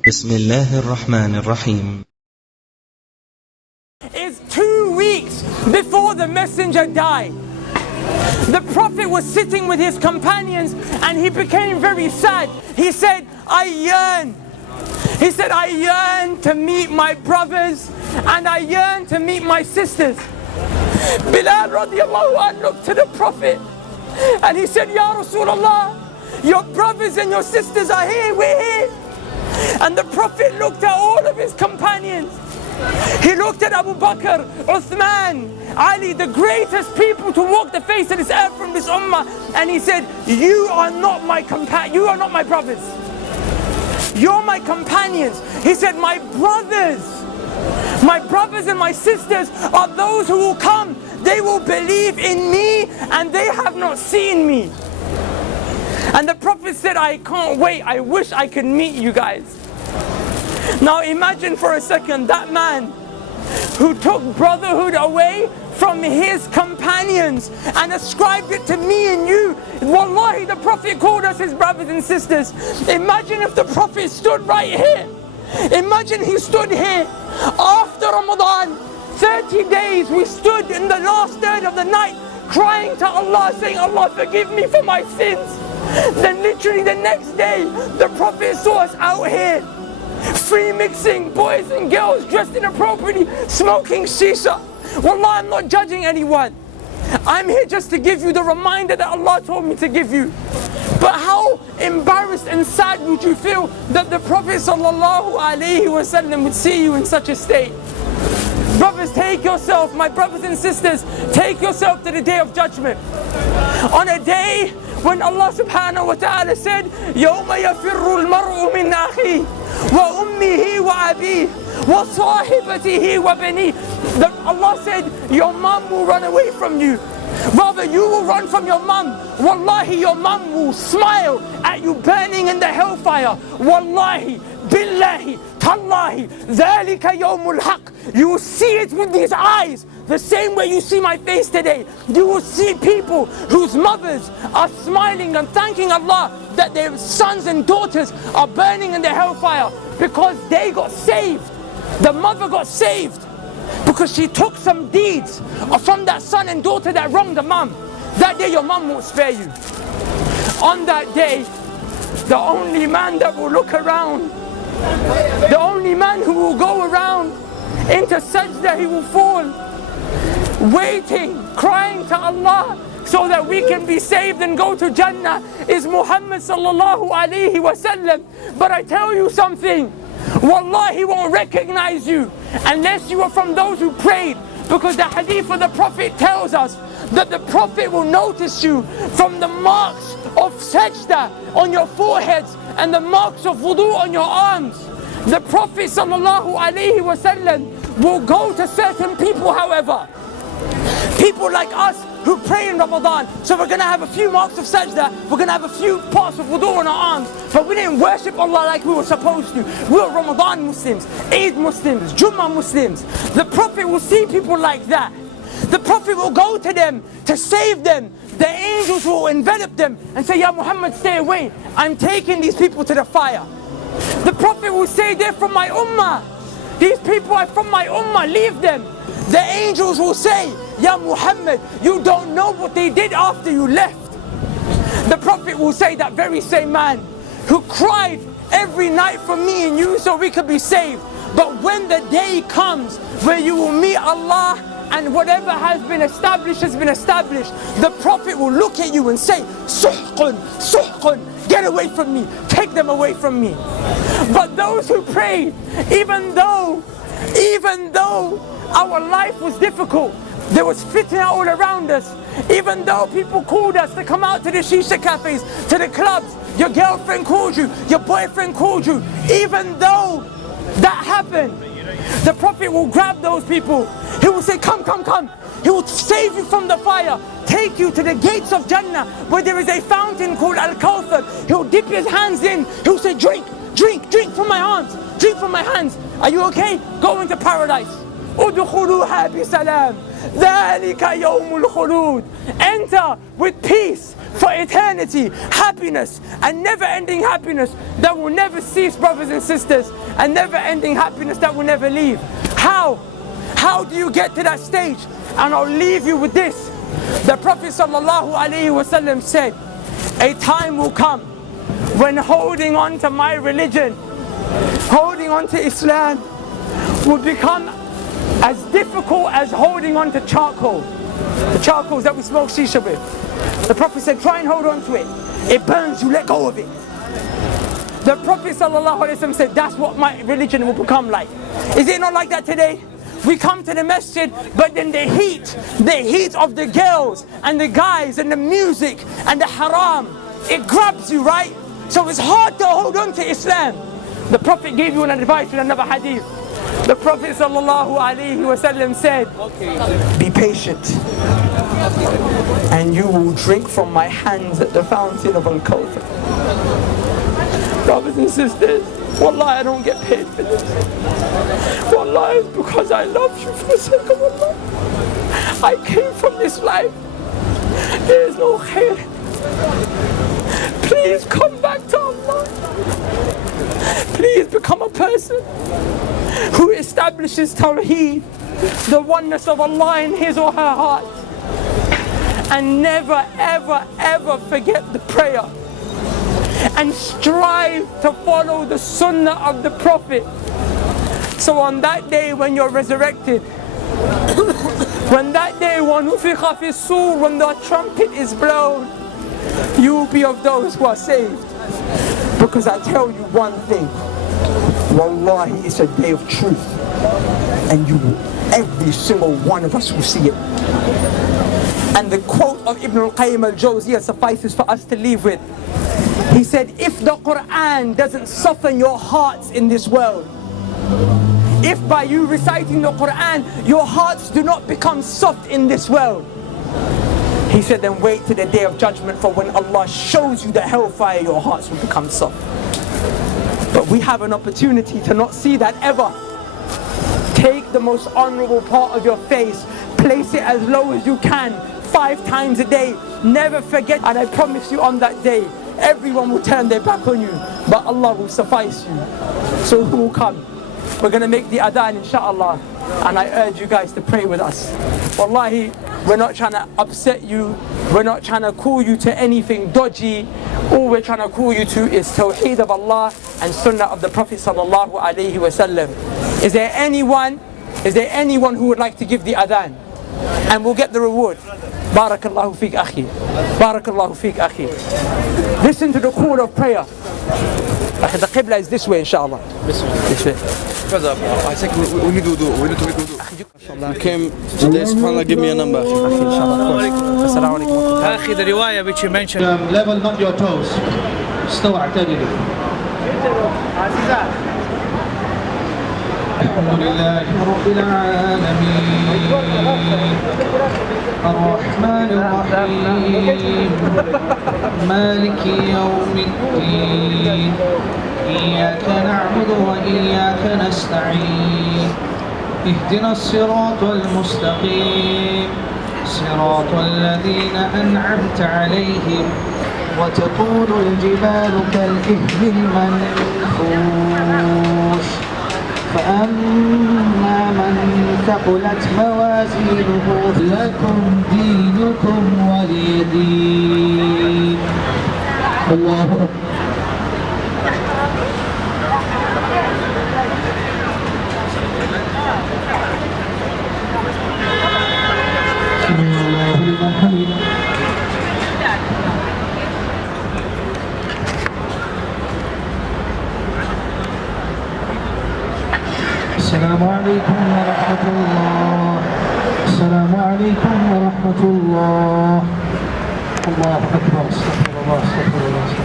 بسم الله الرحمن الرحيم. It's 2 weeks before the messenger died. The Prophet was sitting with his companions and he became very sad. He said, I yearn to meet my brothers and I yearn to meet my sisters. Bilal radiallahu anhu looked to the Prophet and he said, Ya Rasulullah, your brothers and your sisters are here, we're here. And the Prophet looked at all of his companions. He looked at Abu Bakr, Uthman, Ali, the greatest people to walk the face of this earth from this ummah, and he said, you are not my brothers. You're my companions. He said, my brothers and my sisters are those who will come. They will believe in me and they have not seen me. And the Prophet said, I can't wait. I wish I could meet you guys. Now imagine for a second that man who took brotherhood away from his companions and ascribed it to me and you. Wallahi, the Prophet called us his brothers and sisters. Imagine if the Prophet stood right here. Imagine he stood here after Ramadan. 30 days we stood in the last third of the night crying to Allah, saying, Allah forgive me for my sins. Then literally the next day the Prophet saw us out here free mixing, boys and girls dressed inappropriately, smoking Šiša. Wallah, I'm not judging anyone. I'm here just to give you the reminder that Allah told me to give you. But how embarrassed and sad would you feel that the Prophet ﷺ would see you in such a state? Brothers, take yourself, my brothers and sisters, take yourself to the day of judgment. On a day when Allah subhanahu wa ta'ala said, يَوْمَ يَفِرُّ الْمَرْءُ مِنْ أَخِيهِ وَأُمِّهِ وَأَبِيهِ وَصَاحِبَتِهِ وَبَنِيهِ. Allah said, your mom will run away from you. Rather, you will run from your mom. Wallahi, your mom will smile at you burning in the hellfire. Wallahi, billahi, tallahi, ذَلِكَ يَوْمُ الْحَقِّ. You will see it with these eyes. The same way you see my face today. You will see people whose mothers are smiling and thanking Allah that their sons and daughters are burning in the hellfire because they got saved. The mother got saved because she took some deeds from that son and daughter that wronged the mom. That day your mom won't spare you. On that day, the only man that will look around, the only man who will go around into sajda, he will fall, waiting, crying to Allah so that we can be saved and go to Jannah, is Muhammad sallallahu alaihi wasallam. But I tell you something, Wallahi, he won't recognize you unless you are from those who prayed, because the hadith of the Prophet tells us that the Prophet will notice you from the marks of sajda on your foreheads and the marks of wudu on your arms. The Prophet sallallahu alaihi wasallam will go to certain people, however, people like us who pray in Ramadan. So we're going to have a few marks of sajda, we're going to have a few parts of wudu on our arms, but we didn't worship Allah like we were supposed to. We were Ramadan Muslims, Eid Muslims, Jummah Muslims. The Prophet will see people like that. The Prophet will go to them to save them. The angels will envelop them and say, Ya Muhammad, stay away. I'm taking these people to the fire. The Prophet will say, they're from my ummah. These people are from my ummah, leave them. The angels will say, Ya Muhammad, you don't know what they did after you left. The Prophet will say, that very same man who cried every night for me and you so we could be saved. But when the day comes where you will meet Allah and whatever has been established has been established, the Prophet will look at you and say, Suhqun, suhqun, get away from me, take them away from me. But those who prayed, even though our life was difficult, there was fitna all around us, even though people called us to come out to the Šiša cafes, to the clubs, your girlfriend called you, your boyfriend called you, even though that happened, the Prophet will grab those people. He will say, come, come, come. He will save you from the fire, take you to the gates of Jannah where there is a fountain called Al-Kawthar. He will dip his hands in. He will say, drink, drink, drink from my arms, drink from my hands. Are you okay? Go into paradise. Udkhuluha bisalam. ذَلِكَ يَوْمُ الْخُلُودِ. Enter with peace for eternity, happiness, and never-ending happiness that will never cease, brothers and sisters, and never-ending happiness that will never leave. How? How do you get to that stage? And I'll leave you with this. The Prophet ﷺ said, a time will come when holding on to my religion, holding on to Islam, will become as difficult as holding on to charcoal. The charcoals that we smoke Šiša with. The Prophet said, try and hold on to it. It burns you, let go of it. The Prophet ﷺ said, that's what my religion will become like. Is it not like that today? We come to the masjid, but then the heat of the girls and the guys and the music and the haram, it grabs you, right? So it's hard to hold on to Islam. The Prophet gave you an advice in another hadith. The Prophet ﷺ said, be patient, and you will drink from my hands at the fountain of Al-Kawthar. Brothers and sisters, wallahi, I don't get paid for this. Wallahi, it's because I love you for the sake of Allah. I came from this life. There is no khair. Please come back to Allah. Please become a person who establishes Tawheed, the oneness of Allah in his or her heart. And never, ever, ever forget the prayer. And strive to follow the sunnah of the Prophet. So on that day when you're resurrected, when that day when the trumpet is blown, you will be of those who are saved. Because I tell you one thing, wallahi, it's a day of truth, and every single one of us will see it. And the quote of Ibn al-Qayyim al-Jawziyah suffices for us to leave with. He said, if the Qur'an doesn't soften your hearts in this world, if by you reciting the Qur'an your hearts do not become soft in this world, he said, then wait to the day of judgment, for when Allah shows you the hellfire, your hearts will become soft. But we have an opportunity to not see that ever. Take the most honorable part of your face, place it as low as you can, 5 times a day. Never forget, and I promise you on that day, everyone will turn their back on you, but Allah will suffice you. So who will come? We're going to make the adhan, inshallah, and I urge you guys to pray with us. Wallahi, we're not trying to upset you, we're not trying to call you to anything dodgy. All we're trying to call you to is Tawheed of Allah and Sunnah of the Prophet sallallahu alaihi wasallam. Is there anyone who would like to give the adhan? And we'll get the reward. Barakallahu feek akhi. Barakallahu feek akhi. Listen to the call of prayer. The Qibla is this way, inshallah. This way. I think we need to do. We need to make wudu. Came today, subhanAllah, give me a number. Assalamu alaikum. Akhi, the riwayah which you mentioned. Level not your toes. استوى اعتدلوا. الحمد لله رب العالمين الرحمن الرحيم مالك يوم الدين إياك نعبد وإياك نستعين اهدنا الصراط المستقيم صراط الذين أنعمت عليهم وتكون الجبال كالإهل المنفوش فأما من ثقلت موازينه لكم دينكم ولي دين. الله أكبر. سمع الله لمن حمده. السلام عليكم ورحمة الله. السلام عليكم ورحمة الله. الله أكبر. استغفر الله استغفر الله.